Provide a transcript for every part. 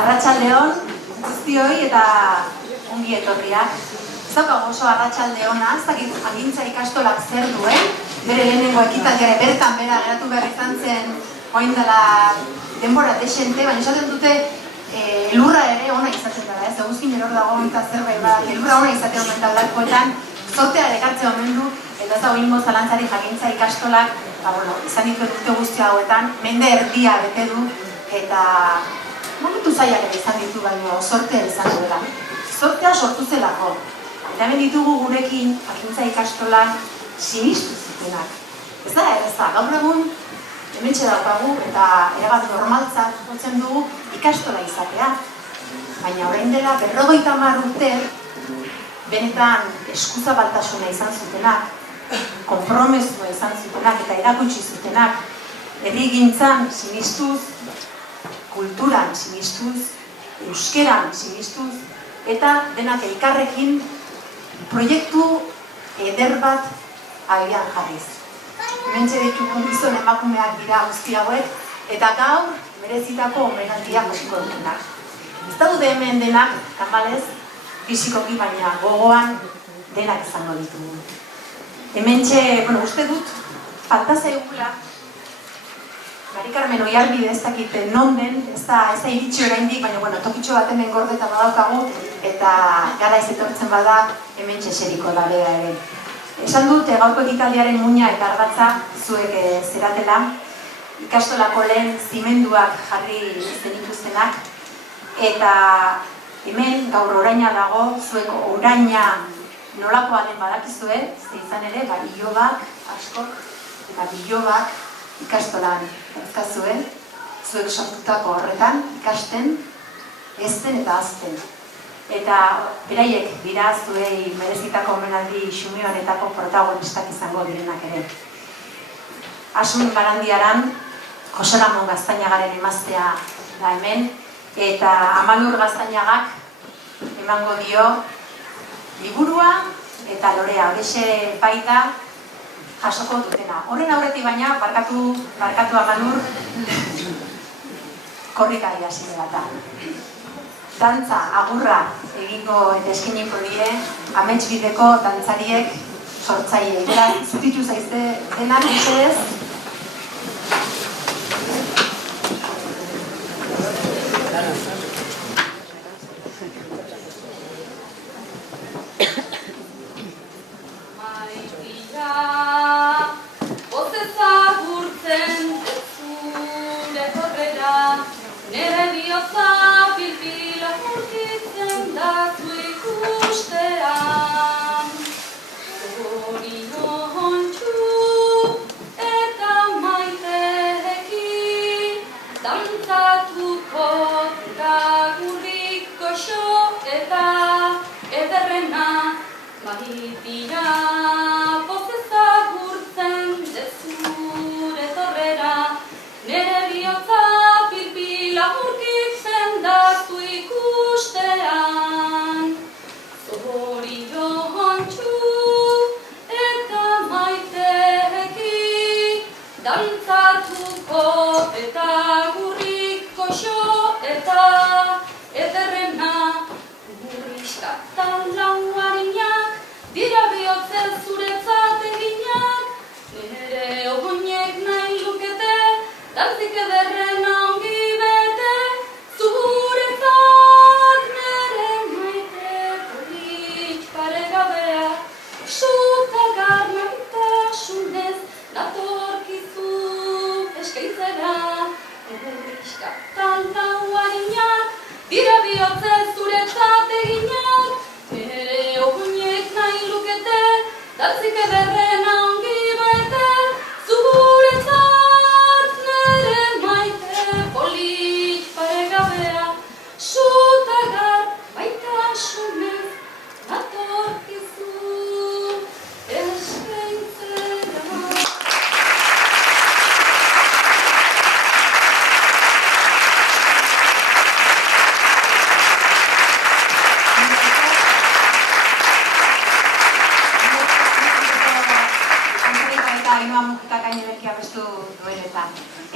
Arratsaldeon guztioi eta ongi etorriak. Zaukagu oso arratsalde ona, ez dakit agintza ikastolak zer duen, bere lehenengo ekitaldia bertan bera geratu behar izan zen orain dela denbora desente, baina esaten dute lurra ere ona izaten dara, ez? Eguzkin eror dago eta zerbait bada, lurra ona izatea omen taldarkoetan, zortea dekartzea omen du, eta ez dago ingo zalantzari agintza ikastolak, izan ditu dute guzti hauetan, mende erdia bete du, eta momentu zailak ere izan ditu, baina zortea izan duela. Zortea sortu zelako. Eta hemen ditugu gurekin agintza ikastolak sinistu zitenak. Ez da erreza, gaur egun hementxe daukagu eta erabat normaltzat jotzen dugu ikastola izatea. Baina orain dela 50 urte benetan eskuzabaltasuna izan zutenak, konpromesua izan zutenak eta erakutsi zutenak, herrigintzan sinistuz, kulturan sinistuz, euskeran sinistuz, eta denak elkarrekin proiektu eder bat abian jarriz. Hementxe ditugun gizon emakumeak dira guzti hauek, eta gaur merezitako omenaldiak hasiko dutenak. Ez daude hemen denak, tamalez, fisikoki baina gogoan denak izango ditugu. Hementxe, uste dut, falta zaigula, Mari Carmen Oiarbide ez dakite non den, ez da iritsi oraindik, baina tokitxo bat hemen gordeta badaukagu, eta gara ez etortzen bada hemen txeseriko da bera ere. Esan dut, gaurko ekitaldiaren muina eta ardatza zuek zeratela, ikastolako lehen zimenduak jarri zenituztenak, eta hemen gaur oraina dago, zuek oraina nolakoa den badakizue, ze izan ere, ilobak, askok, eta bilobak ikastolan ezkazue, zuek sortutako horretan, ikasten, ezten eta azten. Eta beraiek dira zuei merezitako omenaldi xume honetako protagonistak izango direnak ere. Asun Barandiaran, Jose Ramon Gaztañagaren emaztea da hemen, eta Amalur Gaztañagak emango dio liburua eta lorea, horixe baita jasoko dutena. Horren aurretik baina, barkatu Amalur, korrikari hasi dela. Dantza, agurra egingo eta eskiniko die, amets bideko dantzariek sortzaileek. Beraz, zutitu zaizte denak, ez?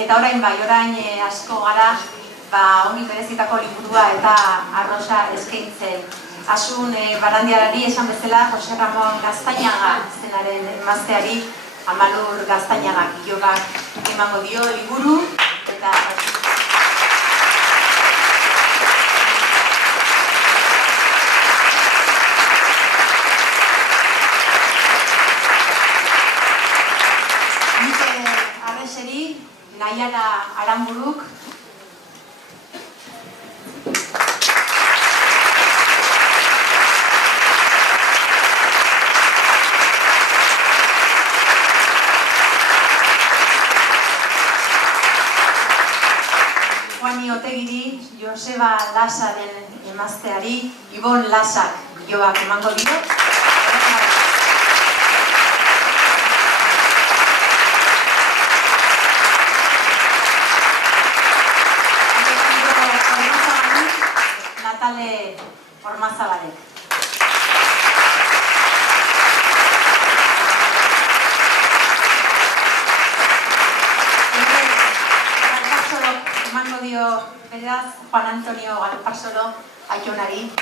Eta orain asko gara ongi berezitako liburua eta arrosa eskaintzen. Asun Barandiarari esan bezala Jose Ramon Gaztañaga zenaren emazteari Amalur Gaztañagak ilobak emango dio liburu eta Nite Arreseri, Naiara Aranburuk, Juani Otegiri, Joseba Lasaren emazteari, Ibon Lasak ilobak emango dio. Natale Ormazabalek. Emango dio beraz Juan Antonio Galparsoro Aitonari.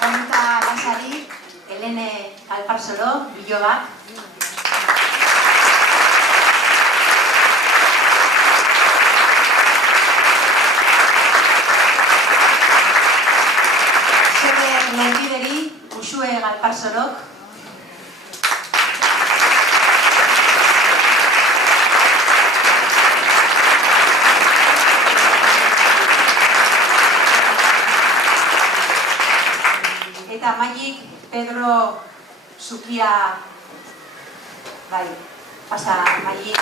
Juanita Lasari, Helene Galparsoro, bilobak. Lehenbideri, Uxue Galparsorok. Eta Magik Pedro Zukia, bai, pasa Magik.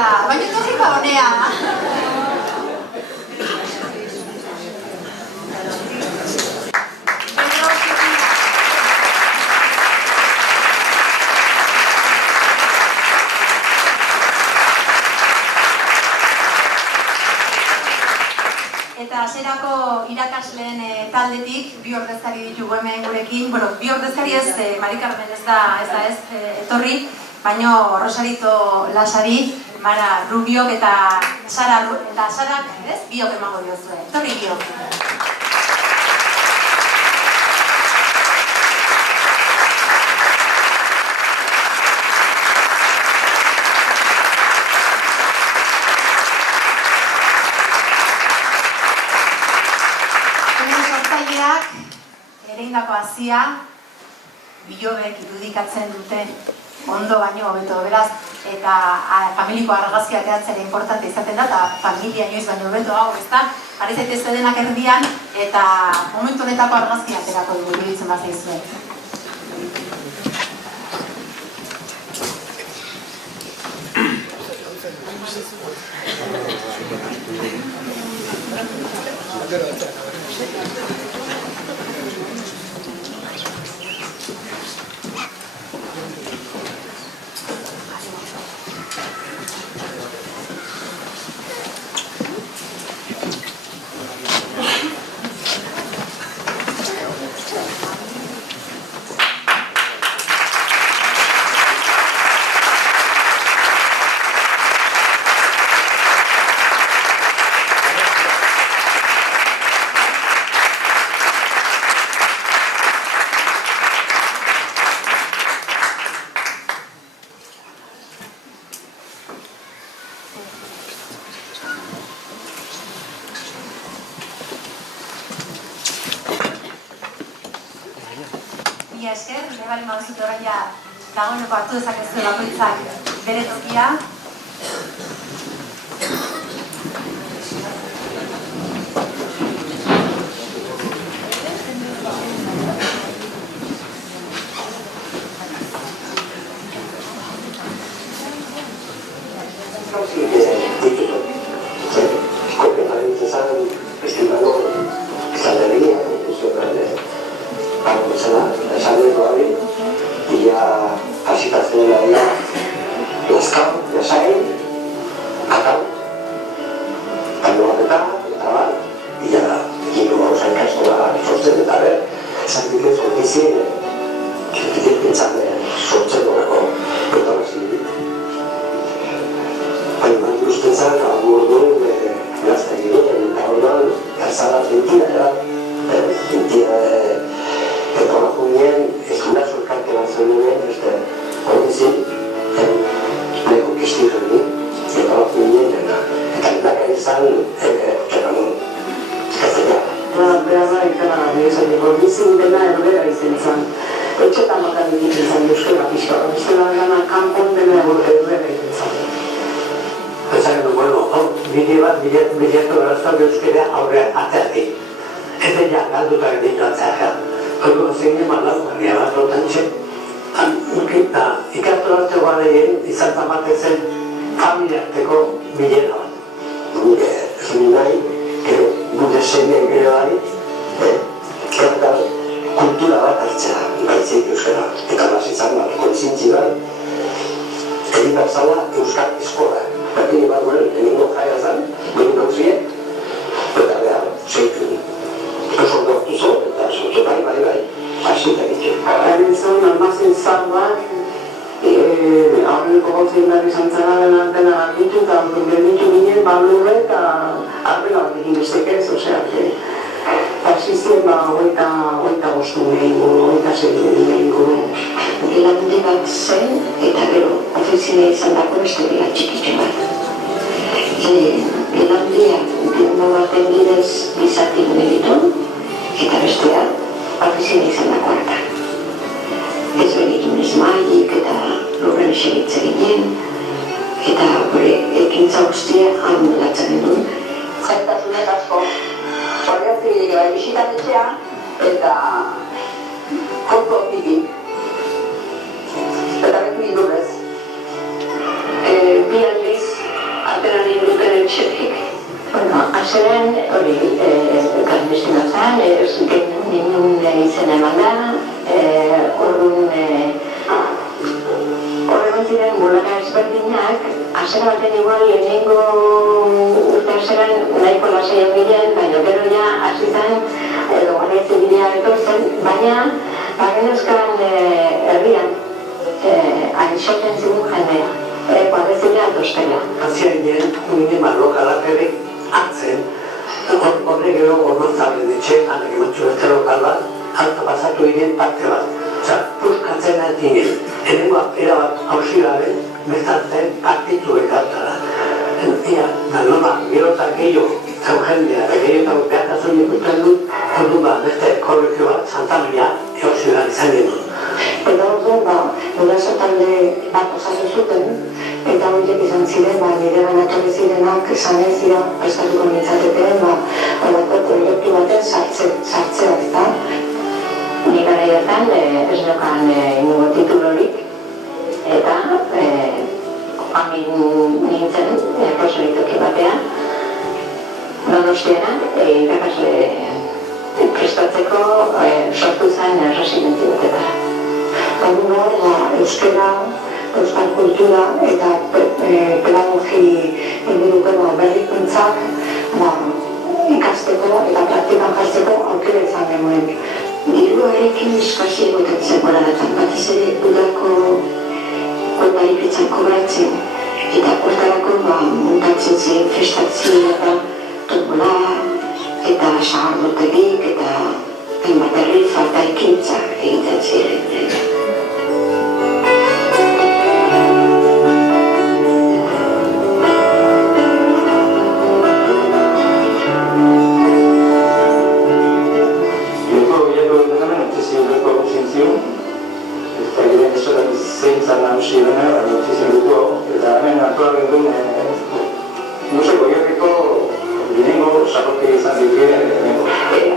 Baina tokika honea. Eta hasierako irakasleen taldetik bi ordezkari ditugu hemen gurekin. Bueno, bi ordezkari ez, Mari Carmen ez da etorri, baina Rosarito Lasari, Mara Rubiok eta Sarak, ez? Biok emango diozue. Etorri biok. Sortzaileak ereindako hazia bilobek irudikatzen dute ondo baino hobeto, beraz, eta familiko argazkia teatzera importante izaten da, eta familia inoiz baino hobeto hau, ezta? Jarri zaitezte denak erdian, eta momentu honetako argazkia aterako dugu, iruditzen bat zaizue. Mila esker, lebari mauzut oraia dagoeneko hartu dezakezu bakoitzak bere tokia. Algo será, sale todavía y ya Casada entidad que trabajó bien, es una surcante que va a hacer bien, hoy sí, le conquisté a mí, que trabajó bien, la que están, que no, Beharra ikara izateko, bizin dena erbera izen zen. Etxetan bakan egiten zen euskera pixka, bestela gana kanpon dena erbera izen zen. Pensaren, bueno, bide bat bilatu berazta euskera aurrean atzeatik. Ez dira galduta genitu atzeak. Hori zein eman laugarria bat lotantxe. Ikastu hartzeko garaien izan zamatezen familiarteko bilera bat. Gure, ez nahi, gure zeinen gero bari, kultura bat hartzea, baitzik euskara. Eta basitzan bat, kontzintzi bat, egin batzala euskal eskola. Berdini bat duen, eningo jaia zen, egin gauzien, eta behar, zeitu. Oso gortu zo, eta sortu bai, asita ditu. Egin zuen, almazin zarrak, aurreneko gauzein behar izan zara dena ditu, eta ditu ginen, balurre eta arbela bat egin bestek ez, osea, fasizien oita bostu inguru, oita segin inguru. Elagunde bat zen, eta gero, ofizina izan dako beste dira txikitxo bat. Elagundea, birma baten bidez bizatik meditu, eta bestea, ofizina izan dako harta. Ez benitun ez maik eta lurren segitze ginen, eta gure ekintza guztia handelatzen duen. Zaitasunez asko, Guardia Zibilik bisitan etxea, eta kontu opikik. Eta betu indurrez. Bi aldiz, atera ninduten etxetik. Bueno, azeren hori, gazbizena zen, ez genuen izen eman da, horren ziren bulaka ezberdinak, azera baten igual lehenengo urte azeran nahiko lasaiak ginen, baina gero ja hasi zen, edo Guardia Zibila etortzen, baina bagenezkan herrian, aixoten zigun jendea, Guardia Zibila atostela. Hazia ginen, unine marlokalaperik hartzen, horre gero ormantzaren etxe, anak ematxu beste lokal bat, alta pasatu ginen parte bat. Osa, puskatzen nahi ginen, erengo erabat hausigaren, bestartzen partitu ekartara. Ia, nola, gero eta gehiago, zau jendea, gehiago eta behatazun ikusten dut, ordu bat, beste korrekio bat, Santa Maria, hausigan izan genuen. Eta orduan, guraso talde bat osatu zuten, eta horiek izan ziren, nire ganatorri zirenak esanez dira, prestatuko nintzateten, horako proiektu baten sartzea eta nik garaietan ez nokan ingo titulorik, eta amin nintzen proselitoki batean, Donostiana, irakasle prestatzeko sortu zen residentzia batetara. Hor, euskera, euskal kultura eta pedagogi inguruko berrikuntzak ikasteko eta praktikan jartzeko aukera izan genuen. Diruarekin eskasi egoten zen goradatzen, batez ere udako ondaripetzan kobratzen, eta hortarako muntatzen zen festatzia da tombola eta sagardotegik eta hainbat errifa eta ekintzak egiten ziren.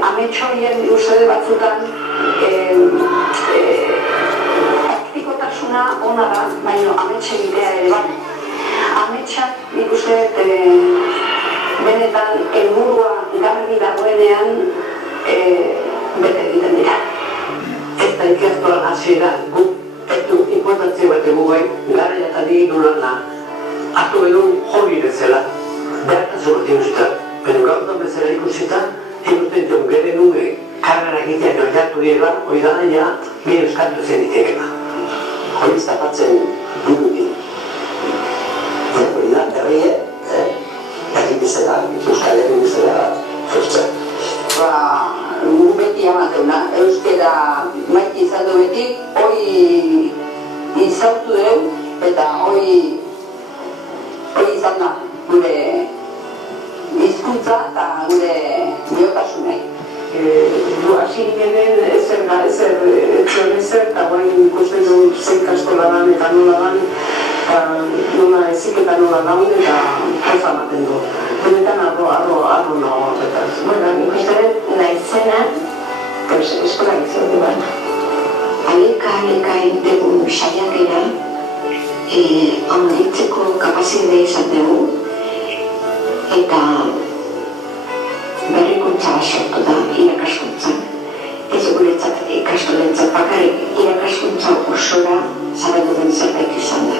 Ametxoien uste batzutan praktikotasuna ona da, baina ametxe bidea ere bat. Ametxak nik uste benetan helburua garbi dagoenean bete egiten dira. Ez da ikastu hasieran guk etu inportantzia bat egugai gara eta digin lana hartu edun hori bezala behartasun bat ikustan, baina gaur bezala ikusitan ikusten zion gero nume karrera egitea joiatu direla, hori dana ja bi euskatu zen itekena. Hori zapatzen burukin. Hori da, herrie, egin bizela, Euskal Herri bizela, emateuna, euskera maite izan du betik, hoi izautu dugu, eta hoi izan da gure hizkuntza eta gure biotasunei. Hasi ginen ezer etzion ezer, eta guain ikusten dut zein kastola dan eta nola dan, nola ezik eta nola daun, eta poza ematen du. Benetan arro nago, eta Bueno, uste naizena, eskola gizotu bat. Aleka integun saiakera, handitzeko kapazidea izan dugu, eta berrikuntza sortu da irakaskuntzan. Ez guretzat ikastolentzat bakarrik irakaskuntza osora zabaldu den zerbait izan da.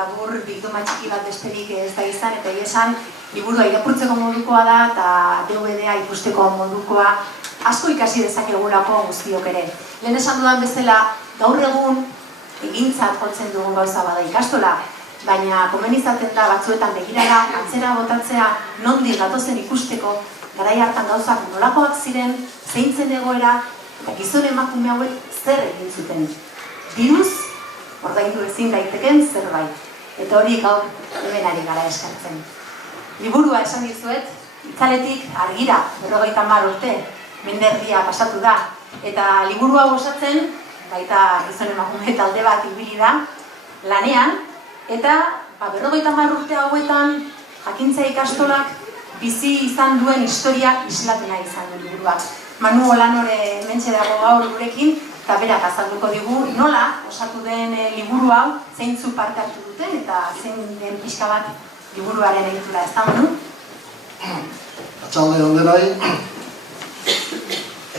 Labur bilduma txiki bat besterik ez da izan, eta esan liburua irakurtzeko modukoa da eta DVD-a ikusteko modukoa asko ikasi dezakegulako guztiok ere. Lehen esan dudan bezala, gaur egun egintzat jotzen dugun gauza bada ikastola, baina komen izaten da batzuetan begirara, atzera botatzea, nondik datozen ikusteko, garai hartan gauzak nolakoak ziren, zeintzen egoera, eta gizon emakume hauek zer egin zuten. Diruz, ordaindu ezin daiteken zerbait. Eta hori gaur hemenari gara eskartzen. Liburua esan dizuet, itzaletik argira, 50 urte, menderdia pasatu da. Eta liburua osatzen, baita gizon emakume talde bat ibili da, lanean, eta 50 urte hauetan jakintza ikastolak bizi izan duen historia islatena izan du liburua. Manu Olanore mentxe dago gaur gurekin, eta berak azalduko digu nola osatu den liburu hau, zeintzu parte hartu duten eta zein den pixka bat liburuaren egitura, ez da, Manu? Atxalde ondenoi.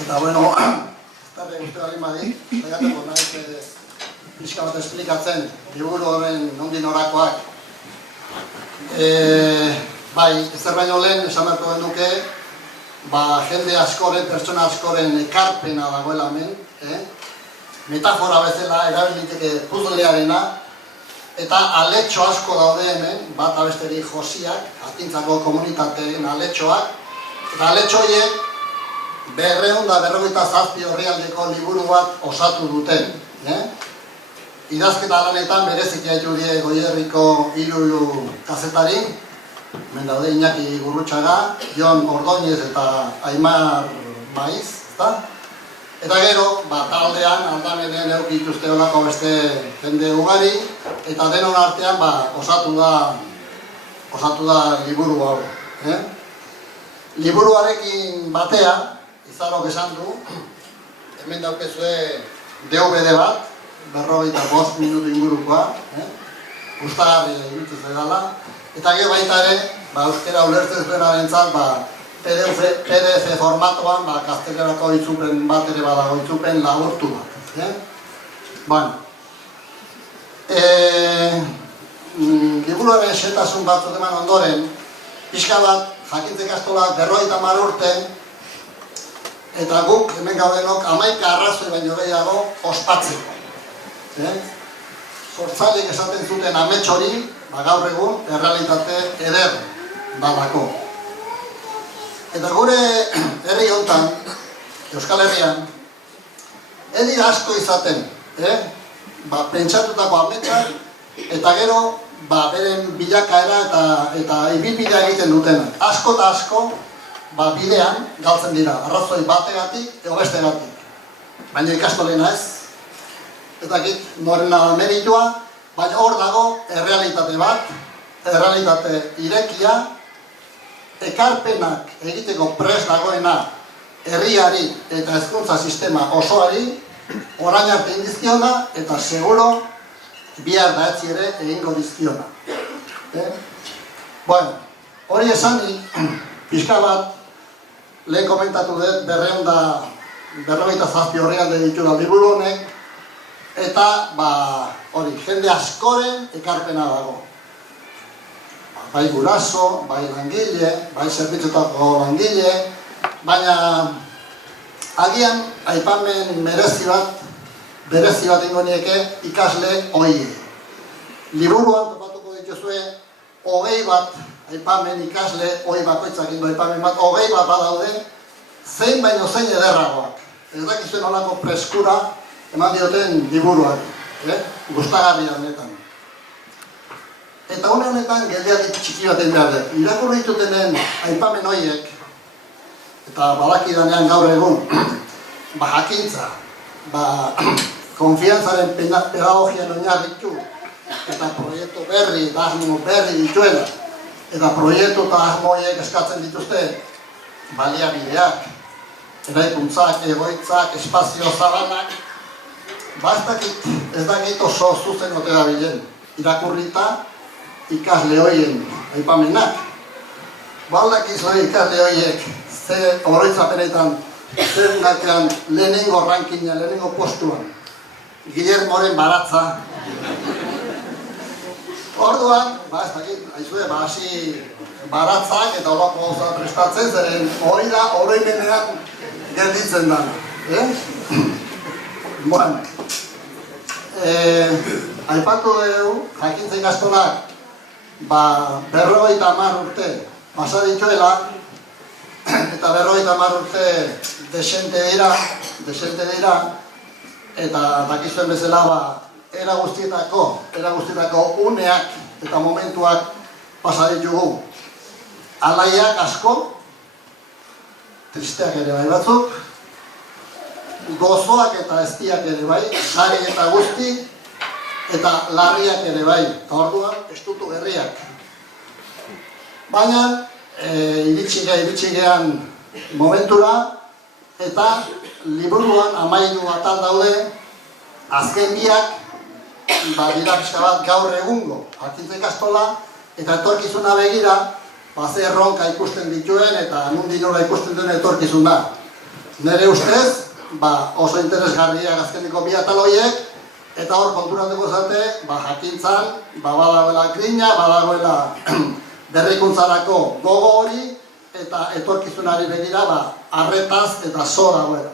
Eta bueno, ez da uste bali madi, legateko nahiz pixka bat esplikatzen liburu horren nondik norakoak. Bai, ezer baino lehen esan beharko genuke, jende askoren, pertsona askoren ekarpena dagoela hemen, metafora bezala erabiliteke puzzlearena, eta aletxo asko daude hemen, bat abesteri josiak, jakintzako komunitateen aletxoak, eta aletxo horiek 257 orrialdeko liburu bat osatu duten. Idazketa lanetan berezik jaitu die Goierriko 3 kazetari, hemen daude Iñaki Gurrutxaga, Jon Ordóñez eta Aimar Maiz, ezta? Eta gero, taldean, aldamenen eukituzte olako beste jende ugari, eta denon artean osatu da liburu hau. Liburuarekin batea, izarok esan du, hemen daukezue DVD bat, 45 minutu ingurukoa, gustagarri iruditzen zaidala, eta gero baita ere, euskera ulertzen zuenarentzat, PDF formatoan, gaztelerako itzupen bat ere badago, itzupen laburtu bat. Bueno, liburuaren xetasun batzuk eman ondoren, pixka bat, jakintze ikastolak 50 urte, eta guk hemen gaudenok 11 arrazoi baino gehiago ospatzeko. Sortzaileek esaten zuten amets hori, gaur egun, errealitate eder badako. Eta gure herri honetan, Euskal Herrian, edi asko izaten, pentsatutako ametsak, eta gero, beren bilakaera eta ibilbidea egiten dutena. Asko eta asko, bidean galtzen dira, arrazoi bategatik edo bestegatik. Baina ikastolena ez, eta norena meritua, baina hor dago errealitate bat, errealitate irekia, ekarpenak egiteko prest dagoena herriari eta hezkuntza sistema osoari orain arte egin dizkiona eta seguro bihar da etzi ere egingo dizkiona. Bueno, hori esanik, pixka bat lehen komentatu dut 257 orrialde ditula liburu honek, eta hori, jende askoren ekarpena dago. Bai guraso, bai langile, bai zerbitzutako langile, baina agian aipamen berezi bat ingo nieke ikasle oie. Liburuan topatuko dituzue 20 bat aipamen ikasle oi bakoitzak ingo aipamen bat, 20 bat badaude, zein baino zein ederragoak. Ez dakizuen olako preskura eman dioten liburuak, gustagarria honetan. Eta honetan geldialdi txiki bat egin behar dut. Irakurri ditutenen aipamen horiek, eta badakidanean gaur egun, jakintza, konfiantzaren pedagogian oinarritu, eta proiektu berri, eta asmo berri dituela, eta proiektu eta asmo horiek eskatzen dituzte baliabideak, eraikuntzak, egoitzak, espazio zabalak, ez dakit oso zuzen ote dabilen, irakurrita ikasle horien aipamenak. Baldakizue ikasle horiek ze oroitzapenetan zer gatean lehenengo rankina, lehenengo postuan, Guillermoren baratza. Orduan, ez dakit, haizue, hasi baratzak eta olako gauza prestatzen, zeren hori da oroimenean gelditzen da. Bueno, aipatu dugu, jakintza ikastolak, 50 urte pasa dituela, eta 50 urte desente dira, eta dakizuen bezala, era guztietako uneak eta momentuak pasa ditugu. Alaiak asko, tristeak ere bai batzuk, gozoak eta eztiak ere bai, sari eta guzti, eta larriak ere bai, eta orduan estutu berriak. Baina, iritsi gehan momentura, eta liburuan 13 atal daude, azken biak, dira pixka bat gaur egungo jakintza ikastola, eta etorkizuna begira, ze erronka ikusten dituen, eta nondik nora ikusten duen etorkizuna. Nire ustez, oso interesgarriak azkeneko bi atal horiek, eta hor konturatuko zate, jakintzan, badagoela grina, badagoela berrikuntzarako gogo hori, eta etorkizunari begira, arretaz eta zo dagoela.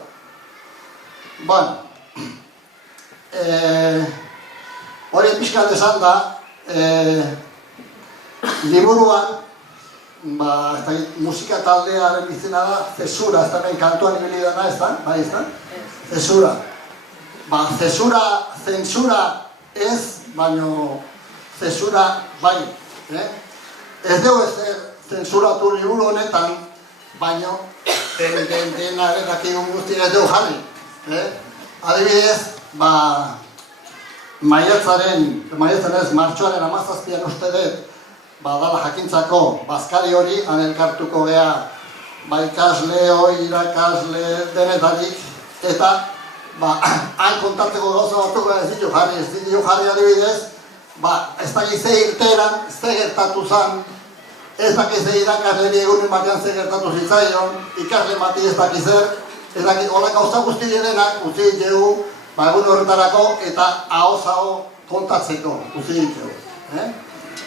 Bueno, hori pixkat esan da, liburuan, musika taldearen izena da, Zesura, ez da ben kantuan ibili dena, ez da? Bai, ez da? Zesura. Zensura ez, baino zesura bai. Ez dugu ezer zensuratu liburu honetan, baino dena dakikun guztiak ez dugu jarri. Adibidez, martxoaren 17an uste dut, dala jakintzako bazkari hori, han elkartuko gea ikasle, irakasle, denetarik, eta han kontatzeko gauza batuko ez ditu jarri adibidez, ez dakiz ze irteran, ze gertatu zan, ez dakiz ze irakasleri egunen batean ze gertatu zitzaion, ikasle bati ez dakiz ez dakiz hola gauza guzti direnak, utzi dugu, egun horretarako eta ahoz-aho kontatzeko, utzi ditugu.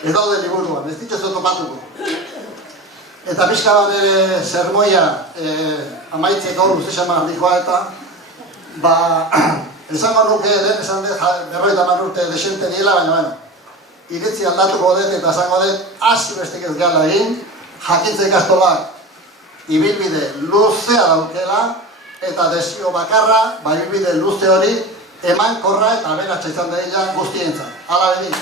Ez daude liburuan, ez dituz topatuko. Eta pixka bat ere sermoia amaitzeko luzexamar dikoa eta esango nuke den, esan dut 50 urte desente diela, baina iritzi aldatuko dut eta esango dut hasi bestik ez gala egin, jakintza ikastolak ibilbide luzea daukela eta desio bakarra, ibilbide luze hori emankorra eta aberatsa izan da guztientzat. Hala behin.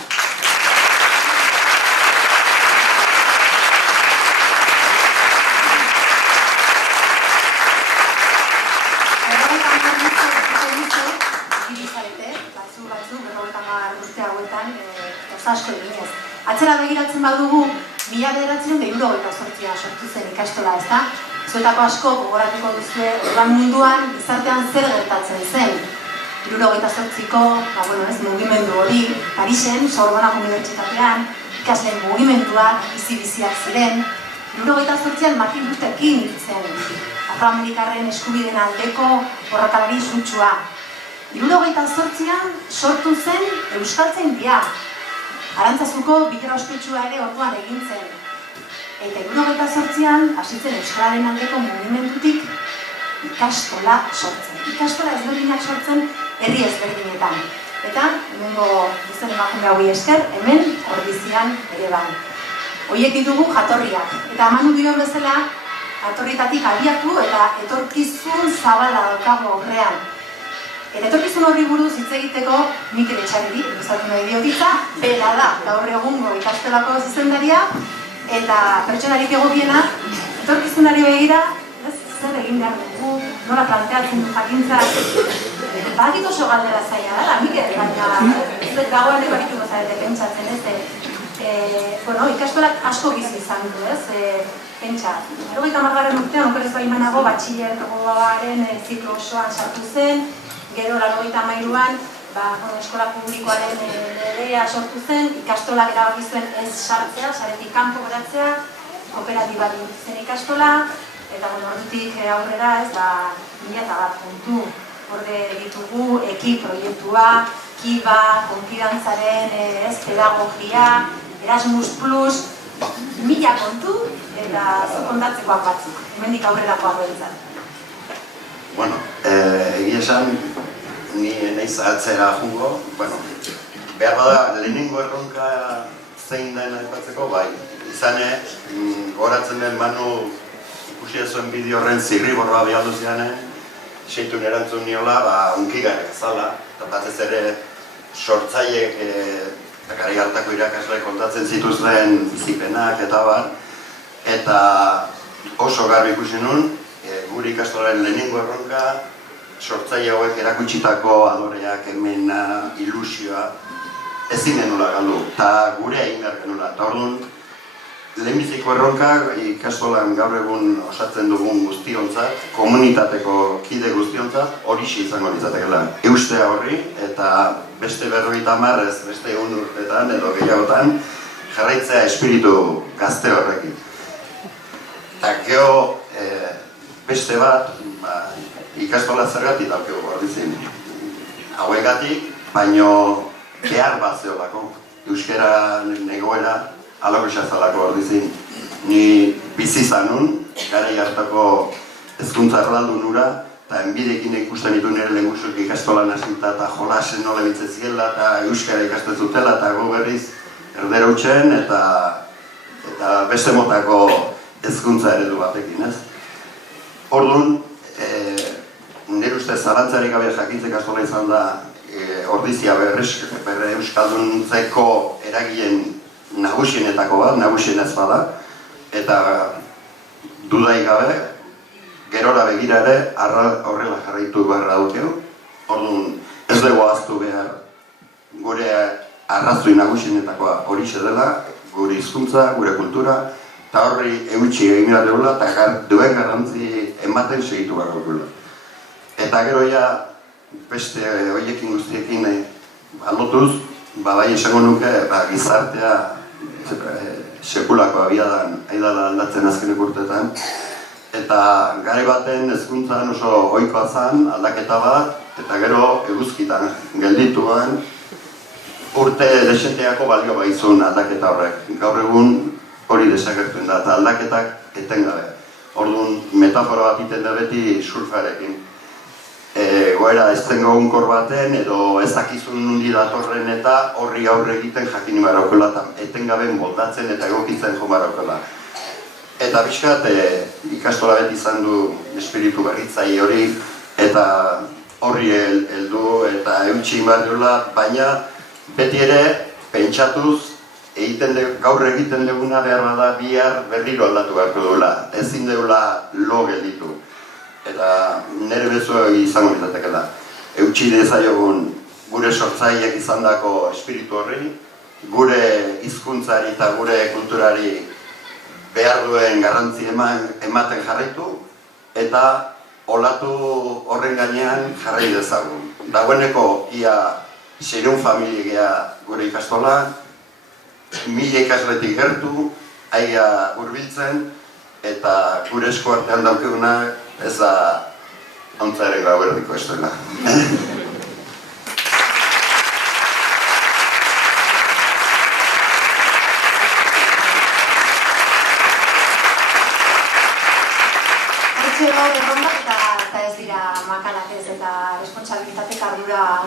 Asko eginez. Atzera begiratzen badugu, 1978 sortu zen ikastola, ez da? Zuetako asko gogoratuko duzue, orduan munduan gizartean zer gertatzen zen. 1978ko, mugimendu hori, Parisen, Sorbona Unibertsitatean, ikasleen mugimenduak, bizi-biziak ziren. 1978an Martin Luther King zen, afroamerikarren eskubideen aldeko borrokalari sutsua. 1978an sortu zen Euskaltzaindia. Arantzazuko bilera ospetsua ere orduan egin zen. Eta 1978an hasi zen euskararen aldeko mugimendutik ikastola sortzen. Ikastola ezberdinak sortzen herri ezberdinetan. Eta, hemengo gizon emakume hauei esker, hemen Ordizian ere bai. Horiek ditugu jatorriak. Eta Manu dion bezala, jatorrietatik abiatu eta etorkizun zabala daukagu aurrean. Eta etorkizun horri buruz hitz egiteko Mikel Etxariri, gustatu nahi diotitza, bera da, gaur egungo ikastolako zuzendaria, eta pertsonarik egokiena, etorkizunari begira, zer egin behar dugu, nola planteatzen du jakintza. Badakit oso galdera zaila dela, Mikel, baina dagoeneko bakituko zarete pentsatzen, ikastolak asko bizi izan du, pentsa. 90. urtean, okerez baimanago, batxilergoaren ziklo osoan sartu zen, gero 93an, eskola publikoaren legea sortu zen, ikastolak erabaki zuen ez sartzea, saretik kanpo geratzea, kooperatiba zen ikastola, eta ordutik aurrera 1001 puntu. Horde ditugu, eki proiektua, kiba, konfidantzaren pedagogia, Erasmus Plus, 1000 kontu eta kontatzekoak batzuk, hemendik aurrerakoak behintzat. Bueno, egia esan, ni naiz atzera jungo, behar bada lehenengo erronka zein den aipatzeko, bai, izane, goratzen den Manu ikusia zuen bideo horren zirriborroa bialdu zidanen, seitun erantzun niola, unkigarek zala, eta batez ere sortzaiek eta garai hartako irakasleek kontatzen zituzten bizipenak eta bar, eta oso garbi ikusi nun, gure ikastolaren lehenengo erronka, sortzaile hauek erakutsitako adoreak, emena, ilusioa, ezin genula galdu, eta gure egin behar genula. Eta orduan, lehenbiziko erronka ikastolan gaur egun osatzen dugun guztiontzat, komunitateko kide guztiontzat, horixe izango litzatekeela. Eustea horri, eta beste 50 ez beste 100 urtetan edo gehiagotan, jarraitzea espiritu gazte horrekin. Eta gero beste bat, ikastola zergatik daukegu Ordizin. Hauegatik, baino behar bat zeolako. Euskara negoela, alako esazalako Ordizin. Ni bizi zanun, garai hartako hezkuntza erraldun hura, eta enbidekin ikusten ditu nire lehengusuk ikastolan hasita eta jolasen nola bitzen zirela eta euskara ikasten zutela eta go berriz erdera utxen eta beste motako hezkuntza eredu batekin, ez? Orduan, nire uste zalantzarik gabe jakintze ikastola izan da Ordizia berre euskalduntzeko eragien nagusienetako bat, nagusienez bada, eta dudaik gabe, gerora begira ere, horrela jarraitu beharra dukeu. Orduan, ez dugu ahaztu behar gure arrazoi nagusienetakoa horixe dela, gure hizkuntza, gure kultura, eta horri eutxi egin behar dugula, eta duen garrantzi ematen segitu behar dugula. Eta gero beste horiekin guztiekin alotuz, bai esango nuke gizartea sekulako abiadan aidala aldatzen azkenek urteetan. Eta gare baten hezkuntzan oso ohikoa zen aldaketa bat, eta gero eguzkitan geldituan urte deseteako balio baizun aldaketa horrek. Gaur egun hori desagertuen da, eta aldaketak etengabe. Orduan, metafora bat iten da beti surfarekin. Goera ez zen gogunkor baten, edo ez dakizun nundi datorren eta horri aurre egiten jakin baraukela, eta etengabe moldatzen eta egokitzen jo baraukela. Eta bizkat, ikastola beti izan du espiritu berritzai hori, eta horri heldu eta eutxi behar duela, baina beti ere pentsatuz, gaur egiten duguna behar bada bihar berriro aldatu beharko duela, ezin dugula lo gelditu. Eta nire bezu izango litzatekeela. Eutxi dezaiogun gure sortzaileek izandako espiritu horri, gure hizkuntzari eta gure kulturari behar duen garrantzi ematen jarraitu, eta olatu horren gainean jarrai dezagun. Dagoeneko ia 600 familia gure ikastola, 1000 ikasletik gertu, aia hurbiltzen, eta gure esku artean daukeguna ez da ontzaren gau erdiko ez duela.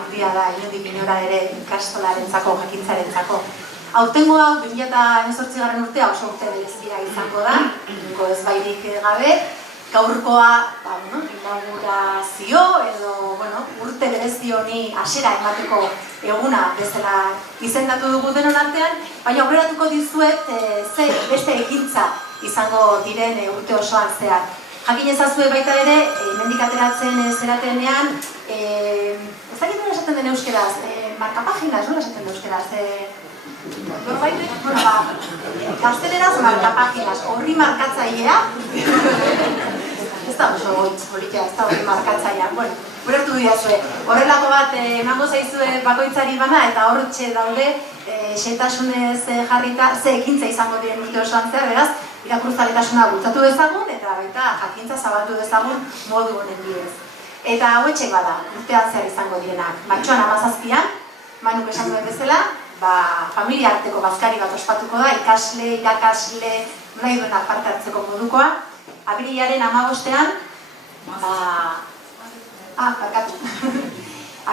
handia da inondik inora ere ikastolarentzako, jakintzarentzako. Aurtengo hau 2018 urtea oso urte berezia izango da, inongo ezbairik gabe. Gaurkoa, inaugurazio edo urte berezi honi hasiera emateko eguna bezala izendatu dugu denon artean, baina aurreratuko dizuet ze beste ekintza izango diren urte osoan zehar. Jakin ezazue baita ere, hemendik ateratzen zeratenean, ez dakit nola esaten den euskeraz, markapaginas, nola esaten den euskeraz? Gazteleraz markapaginas, horri markatzailea, ez da oso politia, ez da horri markatzailea. Urertu diazue, horrelako bat emango zaizue bakoitzari bana eta horretxe daude xetasunez jarrita ze ekintza izango diren urte osoan zer, beraz, irakurtzaletasuna bultzatu dezagun eta baita jakintza zabaldu dezagun modu honen bidez. Eta hauetxek bada, urtean zer izango direnak. Martxoan 17an, Manuk esan duen bezala, familia arteko bazkari bat ospatuko da, ikasle, irakasle, nahi duenak parte hartzeko modukoa. Apirilaren 15ean,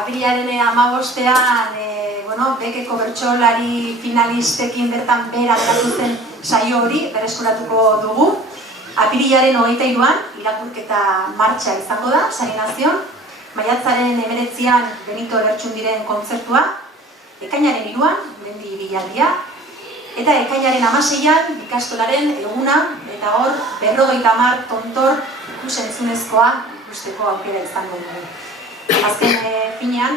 Apirilaren 15ean, bekeko bertsolari finalistekin bertan bera geratu zen saio hori bereskuratuko dugu. Apirilaren 23an, irakurketa martxa izango da, Sari Nazion. Maiatzaren 19an, Benito Lertxundiren kontzertua. Ekainaren 3an, Mendi Bilaldia. Eta ekainaren 16an, ikastolaren eguna, eta hor, 50 tontor ikus-entzunezkoa ikusteko aukera izango dugu. Azken finean,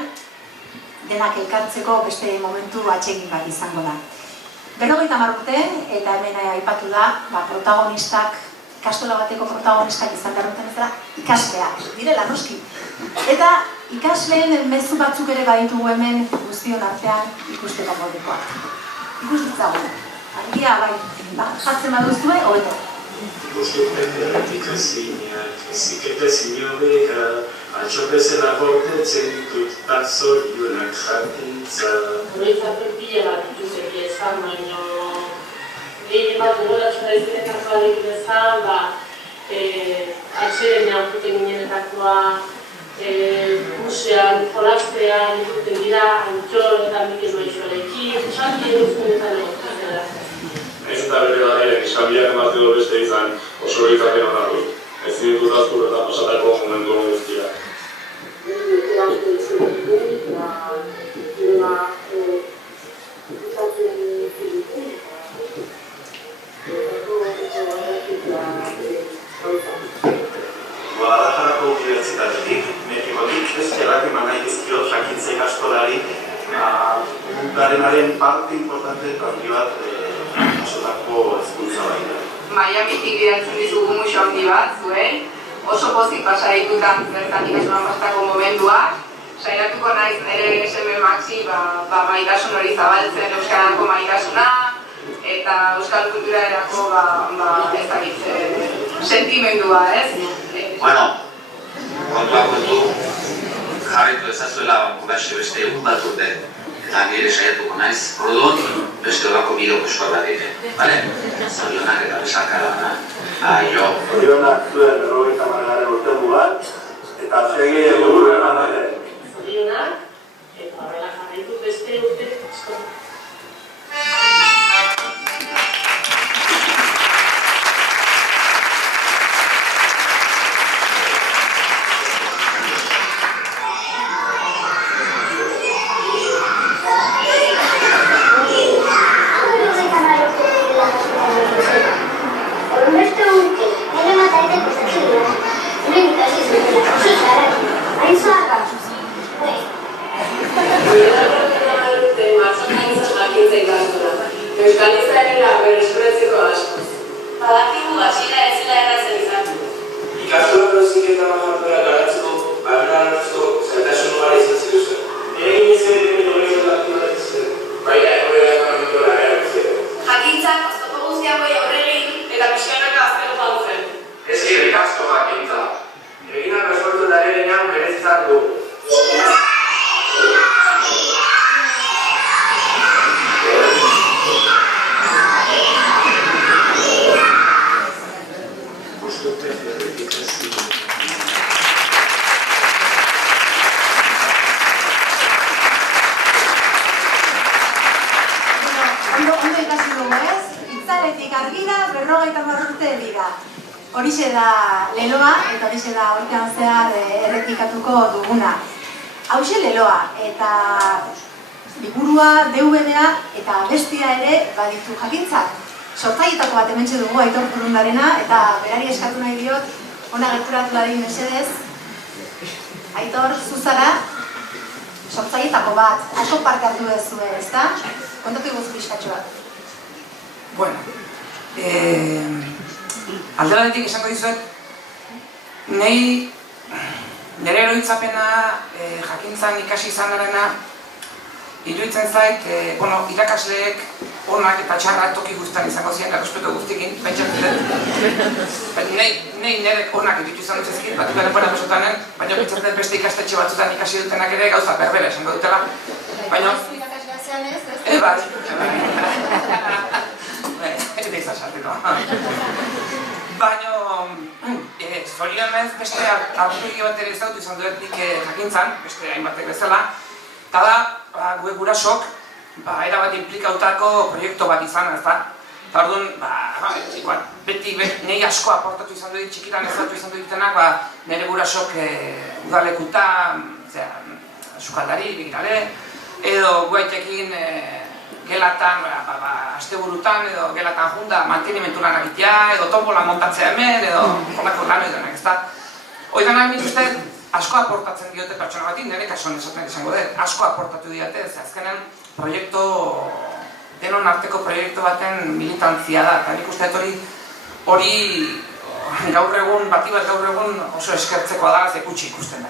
denak elkartzeko beste momentu atsegin bat izango da. 50 urte, eta hemen aipatu da, protagonistak, ikastola bateko protagonistak izan garruten ez da, ikasleak, direla noski. Eta ikasleen mezu batzuk ere baditugu hemen guztion artean ikusteko modukoak. Ikustitzagun, argia bai, jartzen baduzue, hobeto. Ikusteko ikasiketes inobek, atxo bezala gortetzen ditut atzo ionak jartintza. Horretzatzen pila bat dituzek ezan, baina gehien bat gogoratzen da izan kasualik bezan, atxerenean juten ginenetakoa, busean, jolastean, ikuten dira, Antxor eta Mikel Maixoarekin, Santi eduzten eta negotzen da. Ez eta bere garen, iskabiak emate do beste izan oso egitaken onartu. Ezin ditut azkur eta pasatako momentu guztia. Guadalajarako unibertsitatetik, Mexikotik, eskerrak eman nahi dizkiot jakintza ikastolari garenaren parte importante eta handi bat osotako hezkuntza baita. Miamitik bidaltzen dizugu muxo handi bat, zuen, oso pozik pasa ditutan bertan ikastolan pasatako momentuak. Sairatuko naiz nire seme maxi maitasun hori zabaltzen, euskarako maitasuna eta euskal kultura erako ez dakit sentimendua, ez? Bueno, kontuak kontu, jarritu ezazuela guraxe beste egun bat urte eta nire saiatuko naiz, orduan beste horako bideo eskor bat dite, bale? Zorionak eta besarkara, aio. Zorionak zuen 50. urte bat eta segi eguruen anare. Zorionak eta horrela jarritu beste urte eskor. argira 50 urte dira. Horixe da leloa eta horixe da horretan zehar errepikatuko duguna. Hauxe leloa eta liburua, DVD-a eta abestia ere baditu jakintzak. Sortzailetako bat hementxe dugu Aitor Purrundarena eta berari eskatu nahi diot, ona gerturatu dadin mesedez. Aitor, zuzara, sortzailetako bat, asko parte hartu duzue, ezta? Kontatu iguzu pixkatxo bat. Bueno, alderadetik esango dizuet, nire eroitzapena jakintzan ikasi izan garena iruditzen zait, irakasleek onak eta txarrak toki guztan izango ziren, errespetu guztikin, nire onak iritu izan dut ezkit, bat berepara pesotanen, baina bitzatzen beste ikastetxe batzutan ikasi dutenak ere gauza berbera esango dutela. Baina... Irakaslea zean ez? Eta izan sartiko. Baina, zorionez beste aurregi bat ere ezautu izan duet nik jakintzan, beste hainbatek bezala, eta da, gue gurasok, erabat implikautako proiektu bat izan, ez da? Eta orduan, beti nahi asko aportatu izan dut, txikitan ezautu izan dut nire gurasok udalekuta, sukaldari, begirale, edo guaitekin gelatan, asteburutan, edo gelatan junda mantenimentu lan egitea, edo tombola montatzea hemen, edo horrako lan edo ez da. Oidan hain uste, asko aportatzen diote pertsona batik, nire kasuan esaten izango dut, asko aportatu diote, ez azkenen denon arteko proiektu baten militantzia da, eta nik uste hori gaur egun, bati bat gaur egun oso eskertzekoa da, ze gutxi ikusten da.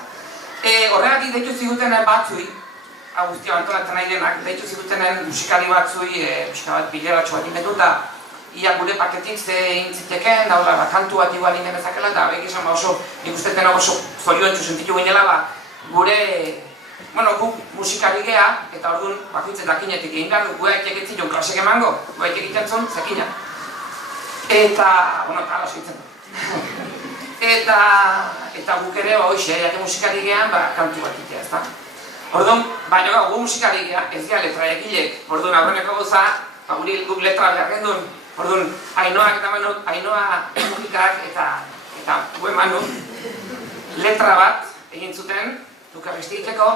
Horregatik deitu ziguten batzui, Agustia Antolatzen nahi denak, deitu zigutenen musikari batzui, musika bat bileratxo bat inbetu, eta ia gure paketik ze intziteken, da kantu bat igual inen ezakela, eta begizan oso, nik ustetan oso zoriontzu sentitu ginela, gure, gu musikari geha, eta orduan bakuitzen dakinetik egin behar, gu haitek etzi joan klasek emango, gu haitek egiten zon, zekina. Eta, eta ala segitzen du. Eta guk ere, hoxe, jake musikari gehan, kantu bat itea, ezta? Orduan, baina gu musikari geha, ez dira letra egilek, orduan aurreneko gauza, guk letra behar gendun, orduan, Ainoak eta Manu, Ainoa mugikak eta gu Manu, letra bat egin zuten, duk abesti egiteko,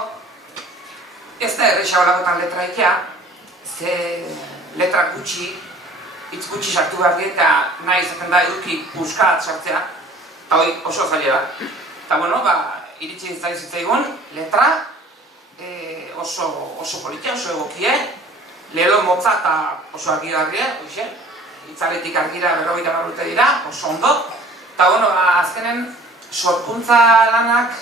ez da erresa holakotan letra egitea, ze letra gutxi, hitz gutxi sartu behar di, eta nahi izaten da eduki puskat sartzea, eta hori oso zaila da. Eta, iritsi zitzaigun, letra, oso politia, oso egokie, lehelo motza eta oso argigarria, itzaletik argira 50 urte dira, oso ondo. Eta, azkenen, sorkuntza lanak,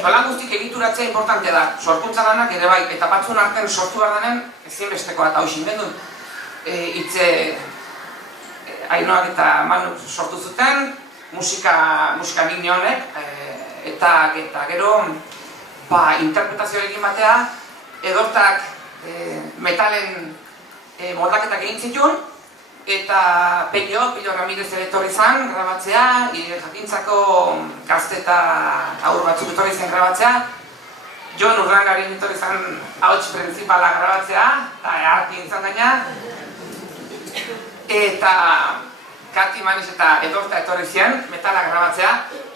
lan guztik egituratzea importantea da, sorkuntza lanak ere bai, eta batzun artean sortu behar denen, ezinbestekoa eta hoxin bendun, hitze Ainoak eta Manu sortu zuten, musika nini honek, eta gero, interpretazioarekin batea, edortak metalen moldaketak egin zituen, eta Pello Ramirez ere etorri zen grabatzea, jakintzako gazte eta aur batzuk etorri zen grabatzea, Jon Urdangarin etorri zen ahots printzipala grabatzea, eta arti izan gaina, eta Kati Manes eta Edorta etorri ziren metala grabatzea,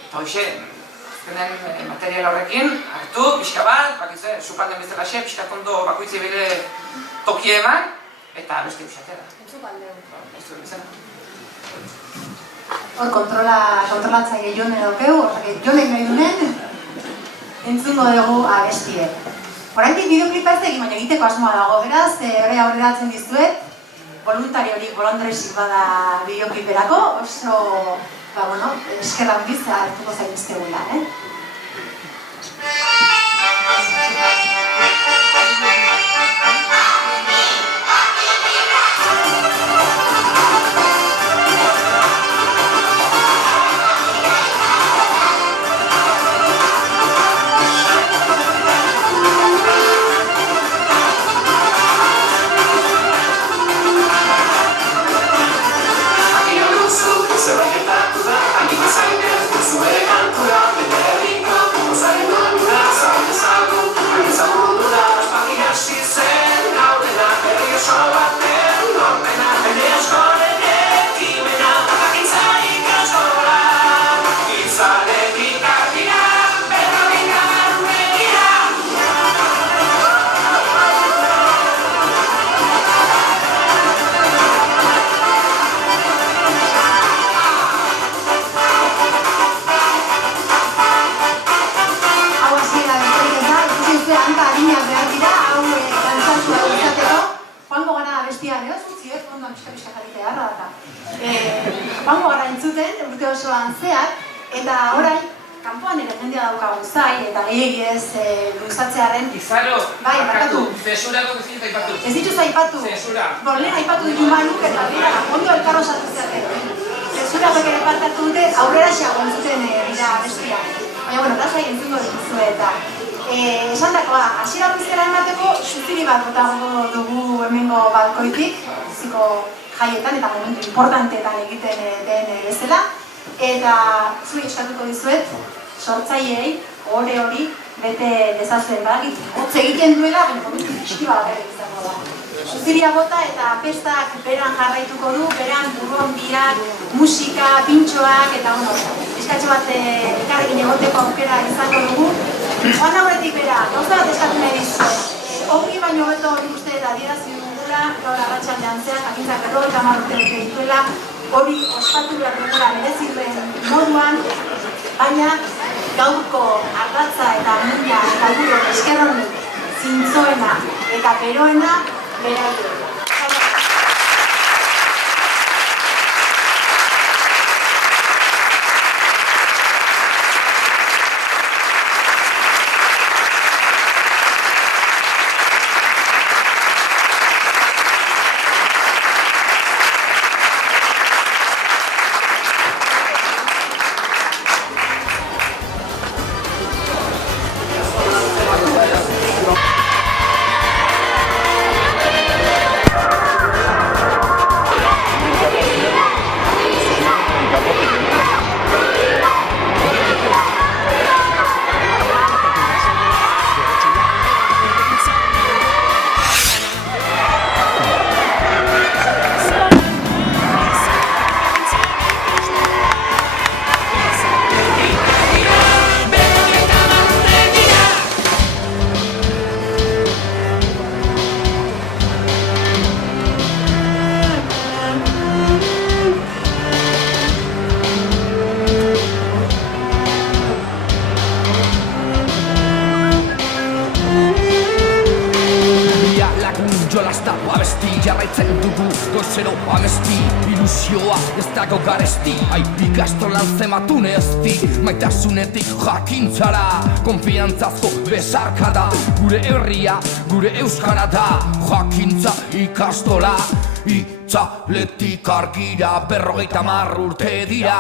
eta hoxe, azkenen material horrekin, hartu, pixka bat, sukalden bezala xe, pixka kondo bakoitzi bere toki eman, eta beste pixatera. Hor kontrolatzaile Jon edokeu, Jonek nahi dunen, entzungo dugu abestie. Horaindik bideoklipa ez egin, baina egiteko asmoa dago, beraz, aurreratzen dizuet, voluntarisik bada bideokliperako, oso, eskerra handiz hartuko zaituztegula, Zure kantura, bete herriko, gozaren manura, zaudezako, Joango gara entzuten, urte osoan zehar, eta orain, kanpoan ere jendea daukagu zai, eta gehiagez luzatzearen... Izaro, bai, barkatu. Zesurako ez ditut aipatu. Ez dituz aipatu. Zesura. Lehen aipatu ditu manuk eta dira, ondo elkarro sartu zerten. Zesurako ere partatu dute, aurrera xagoen zuten dira bestia. Baina, bueno, lasai entzungo dituzu eta... Esan dakoa, hasiera bizkera emateko, zuziri bat botago dugu hemengo balkoitik, ziko jaietan eta momentu importanteetan egiten den bezala. Eta zuri eskatuko dizuet, sortzaileei hori bete dezazuen badakit. Hotz egiten duela, momentu txiki bat izango da. Zuziria bota eta festak beran jarraituko du, beran burruan biak, musika, pintxoak eta eskatxo bat elkarrekin egoteko aukera izango dugu. Joan aurretik bera, gauza bat eskatu nahi dizuet. Hori baino beto hori uste eta adierazi dugula, gaur arratsaldean zehar, jakintzak 50 urte dituela, hori ospatu behar dugula merezi duen moduan, baina gaurko ardatza eta mila galburo eskerronik zintzoena eta beroena beraitu. Jarraitzen dugu goizero amesti, ilusioa ez dago garesti. Ikastolan zematune ezti, maitasunetik jakintzara, konfiantzazko besarkada. Gure herria, gure euskara da, jakintza ikastola. Itzaletik argira 50 urte dira.